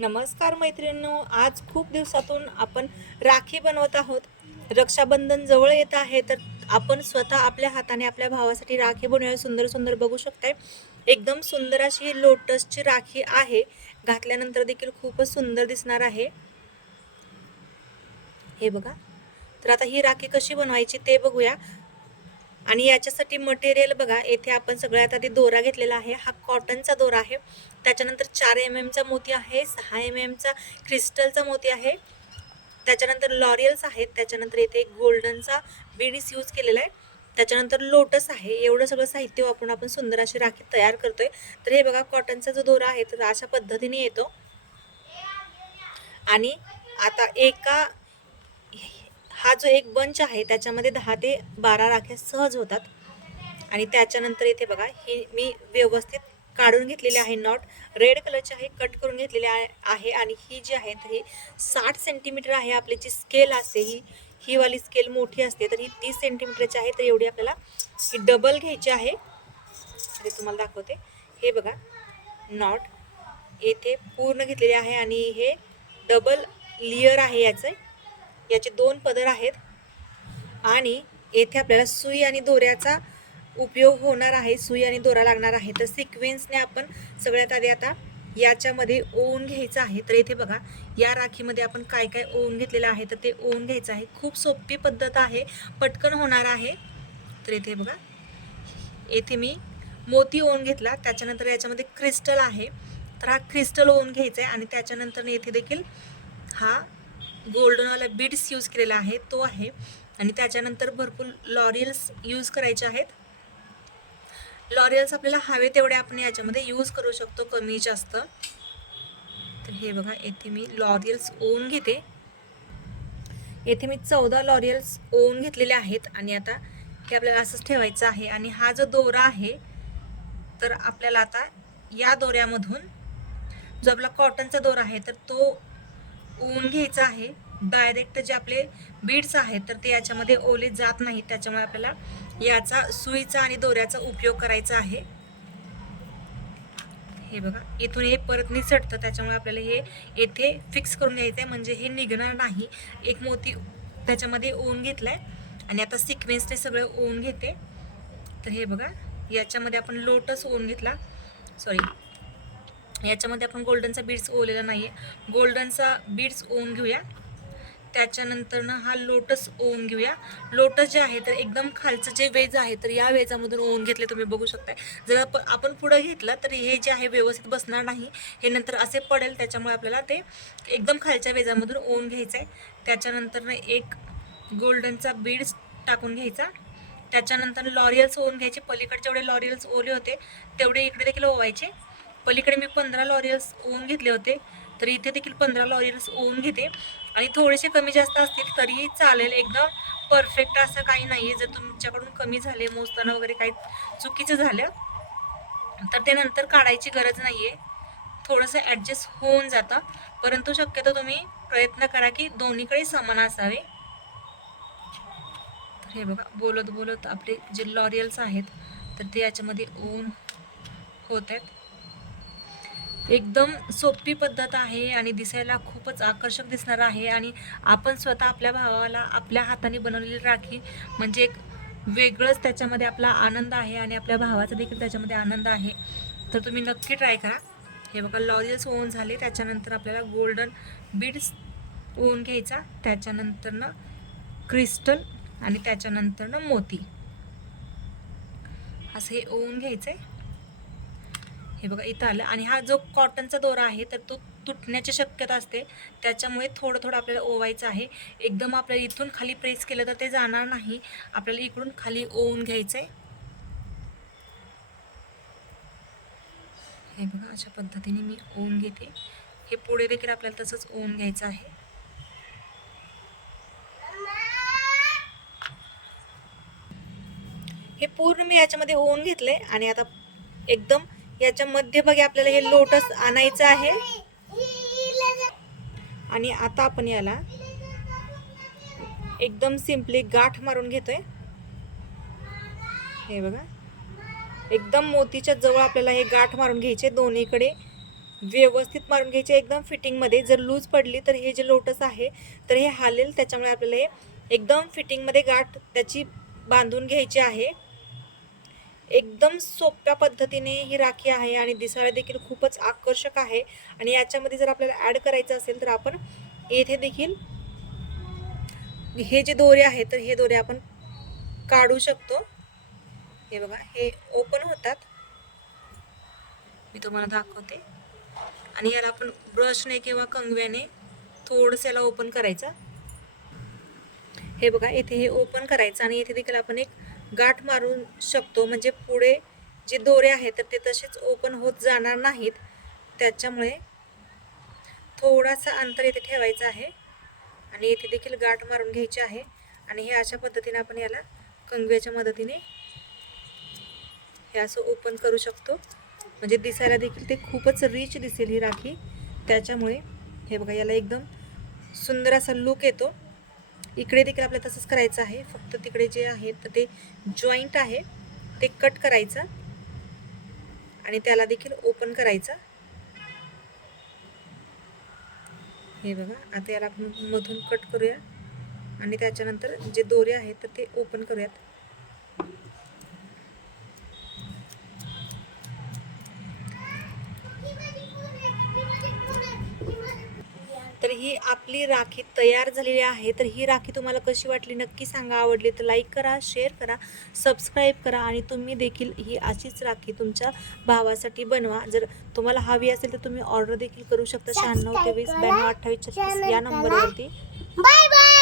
नमस्कार मैत्रिणींनो, आज खूप दिवसातून आपण राखी बनवत आहोत. रक्षाबंधन जवळ येत आहे, तर आपण स्वतः आपल्या हाताने आपल्या भावासाठी राखी बनवूया. सुंदर सुंदर बघू शकताय. एकदम सुंदर अशी ही लोटसची राखी आहे. घातल्यानंतर देखील खूपच सुंदर दिसणार आहे. हे बघा. तर आता ही राखी कशी बनवायची ते बघूया. आणि याच्यासाठी मटेरियल बघा, येथे आपण सगळ्यात आधी दोरा घेतलेला आहे. हा कॉटनचा दोरा आहे. त्याच्यानंतर 4 चा मोती आहे, 6 चा क्रिस्टलचा मोती आहे. त्याच्यानंतर लॉरियल्स आहेत. त्याच्यानंतर इथे गोल्डनचा बीड्स यूज केलेला आहे. त्याच्यानंतर लोटस आहे. एवढं सगळं साहित्य वापरून आपण सुंदर अशी राखी तयार करतोय. तर हे बघा, कॉटनचा जो दोरा आहे तर अशा पद्धतीने येतो. आणि आता हा जो एक बंच आहे त्याच्यामध्ये 10 ते 12 राख्या सहज होतात. आणि त्याच्यानंतर इथे बघा, ही मी व्यवस्थित काढून घेतलेली आहे. नॉट रेड कलरची आहे, कट करून घेतलेली आहे. आणि ही जी आहे तर ही 60 सेंटीमीटर आहे. आपली जी स्केल असते ही वाली स्केल मोठी असते, तर ही 30 सेंटीमीटरची आहे. तर एवढी आपल्याला ही डबल घ्यायची आहे. ते तुम्हाला दाखवते. हे बघा, नॉट येथे पूर्ण घेतलेले आहे आणि हे डबल लेयर आहे. याचे 2 पदर आहेत. आणि येथे आपल्याला सुई आणि दोऱ्याचा उपयोग होणार आहे. सुई आणि दोरा लागणार आहे. तर सिक्वेन्सने आपण सगळ्यात आधी आता याच्यामध्ये ओवून घ्यायचं आहे. तर इथे बघा, या राखीमध्ये आपण काय काय ओवून घेतलेलं आहे तर ते ओवून घ्यायचं आहे. खूप सोपी पद्धत आहे, पटकन होणार आहे. तर इथे बघा, येथे मी मोती ओवून घेतला. त्याच्यानंतर याच्यामध्ये क्रिस्टल आहे, तर हा क्रिस्टल ओवून घ्यायचा आहे. आणि त्याच्यानंतर येथे देखील हा गोल्डनवाला बीड्स यूज केलेला आहे तो आहे. आणि त्याच्यानंतर भरपूर लॉरियल्स यूज करायचे आहेत. लॉरियल्स आपल्याला हवे तेवढे आपण याच्यामध्ये यूज करू शकतो, कमी जास्त. तर हे बघा, येथे मी लॉरियल्स ओवून घेते. येथे मी 14 लॉरियल्स ओवून घेतलेले आहेत. आणि आता हे आपल्याला असंच ठेवायचं आहे. आणि हा जो दोरा आहे तर आपल्याला आता या दोऱ्यामधून जो आपला कॉटनचा दोरा आहे तर तो ओवून घ्यायचा आहे. डायरेक्ट जे आपले बीड्स आहेत तर ते याच्यामध्ये ओले जात नाहीत, त्याच्यामुळे आपल्याला याचा सुईचा आणि दोऱ्याचा उपयोग करायचा आहे. हे बघा, इथून हे परत निसटतं, त्याच्यामुळे आपल्याला हे येथे फिक्स करून घ्यायचं आहे, म्हणजे हे निघणार नाही. एक मोती त्याच्यामध्ये ओवून घेतलाय आणि आता सिक्वेन्सने सगळं ओवून घेते. तर हे बघा, याच्यामध्ये आपण लोटस ओवून घेतला. सॉरी, याच्यामध्ये आपण गोल्डनचा बीड्स ओवलेला नाही आहे. गोल्डनचा बीड्स ओवून घेऊया. त्याच्यानंतर हा लोटस ओवून घेऊया. लोटस जे आहे तर एकदम खालचं जे वेज आहे तर या वेजामधून ओवून घेतले, तुम्ही बघू शकताय. जर आपण पुढं घेतलं तर हे जे आहे व्यवस्थित बसणार नाही, हे नंतर असे पडेल. त्याच्यामुळे आपल्याला ते एकदम खालच्या वेजामधून ओवून घ्यायचं आहे. त्याच्यानंतर एक गोल्डनचा बीड्स टाकून घ्यायचा. त्याच्यानंतर लॉरियल्स ओवून घ्यायचे. पलीकडे जेवढे लॉरियल्स ओवले होते तेवढे इकडे देखील ओवायचे. पलीकडे मी 15 लॉरियल्स ओवून घेतले होते, तर इथे देखील 15 लॉरियल्स ओवून घेते. आणि थोडेसे कमी जास्त असतील तरीही चालेल, एकदम परफेक्ट असं काही नाही आहे. जर तुमच्याकडून कमी झाले, मोजताना वगैरे काही चुकीचं झालं तर ते नंतर काढायची गरज नाही आहे. थोडंसं ॲडजस्ट होऊन जातं, परंतु शक्यतो तुम्ही प्रयत्न करा की दोन्हीकडे समान असावे. तर हे बघा, बोलत बोलत आपले जे लॉरियल्स आहेत तर ते याच्यामध्ये ओवून होत आहेत. एकदम सोपी पद्धत आहे आणि दिसायला खूपच आकर्षक दिसणार आहे. आणि आपण स्वतः आपल्या भावाला आपल्या हाताने बनवलेली राखी म्हणजे एक वेगळंच त्याच्यामध्ये आपला आनंद आहे. आणि आपल्या भावाचा देखील त्याच्यामध्ये आनंद आहे. तर तुम्ही नक्की ट्राय करा. हे बघा, लॉरियल्स ओवून झाले. त्याच्यानंतर आपल्याला गोल्डन बीड्स ओवून घ्यायचा. त्याच्यानंतरनं क्रिस्टल आणि त्याच्यानंतरनं मोती, असं हे ओवून घ्यायचं आहे. हे बघा, इथं आलं. आणि हा जो कॉटनचा दोरा आहे तर तो तुटण्याची शक्यता असते, त्याच्यामुळे थोडं थोडं आपल्याला ओवायचं आहे. एकदम आपल्याला इथून खाली प्रेस केलं तर ते जाणार नाही, आपल्याला इकडून खाली ओवून घ्यायचं आहे. हे बघा, अशा पद्धतीने मी ओवून घेते. हे पुढे देखील आपल्याला तसंच ओवून घ्यायचं आहे. हे पूर्ण मी याच्यामध्ये ओवून घेतलंय. आणि आता एकदम याच्या मध्यभागी आपल्याला हे लोटस आणायचं आहे. आणि आता आपण याला एकदम सिंपली गाठ मारून घेतोय. हे बघा, एकदम मोतीच्या जवळ आपल्याला हे गाठ मारून घ्यायचे दोन्हीकडे. व्यवस्थित मारून घ्यायचे एकदम फिटिंगमध्ये. जर लूज पडली तर हे जे लोटस आहे तर हे हालेल, त्याच्यामुळे आपल्याला हे एकदम फिटिंगमध्ये गाठ त्याची बांधून घ्यायची आहे. एकदम सोप्या पद्धतीने ही राखी आहे आणि दिसायला देखील खूपच आकर्षक आहे. आणि याच्यामध्ये जर आपल्याला ॲड करायचं असेल तर आपण येथे देखील हे जे दोरे आहेत तर हे दोरे आपण काढू शकतो. हे बघा, हे ओपन होतात, मी तुम्हाला दाखवते. आणि याला आपण ब्रशने किंवा कंगव्याने थोडंसं याला ओपन करायचं. हे बघा, इथे हे ओपन करायचं आणि इथे देखील आपण एक गाठ मारून शकतो, म्हणजे पुढे जे दोरे आहेत तर ते तसेच ओपन होत जाणार नाहीत. त्याच्यामुळे थोडासा अंतर इथे ठेवायचं आहे आणि इथे देखील गाठ मारून घ्यायची आहे. आणि हे अशा पद्धतीने आपण याला कंगव्याच्या मदतीने हे असं ओपन करू शकतो, म्हणजे दिसायला देखील ते खूपच रिच दिसेल ही राखी. त्याच्यामुळे हे बघा, याला एकदम सुंदर असा लुक येतो. इकडे देखील आपल्याला तसंच करायचं आहे, फक्त तिकडे जे आहे तर ते जॉईंट आहे ते कट करायचं आणि त्याला देखील ओपन करायचं. हे बघा, आता याला आपण मधून कट करूया आणि त्याच्यानंतर जे दोरे आहेत तर ते ओपन करूयात. तर ही आपली राखी तयार झालेली आहे. तर ही राखी तुम्हाला कशी वाटली नक्की सांगा. आवडली तर लाईक करा, शेअर करा, सबस्क्राईब करा आणि तुम्ही देखील ही अशीच राखी तुमच्या भावासाठी बनवा. जर तुम्हाला हवी असेल तर तुम्ही ऑर्डर देखील करू शकता. 96 23 92 28 36 या नंबरवरती. Bye bye.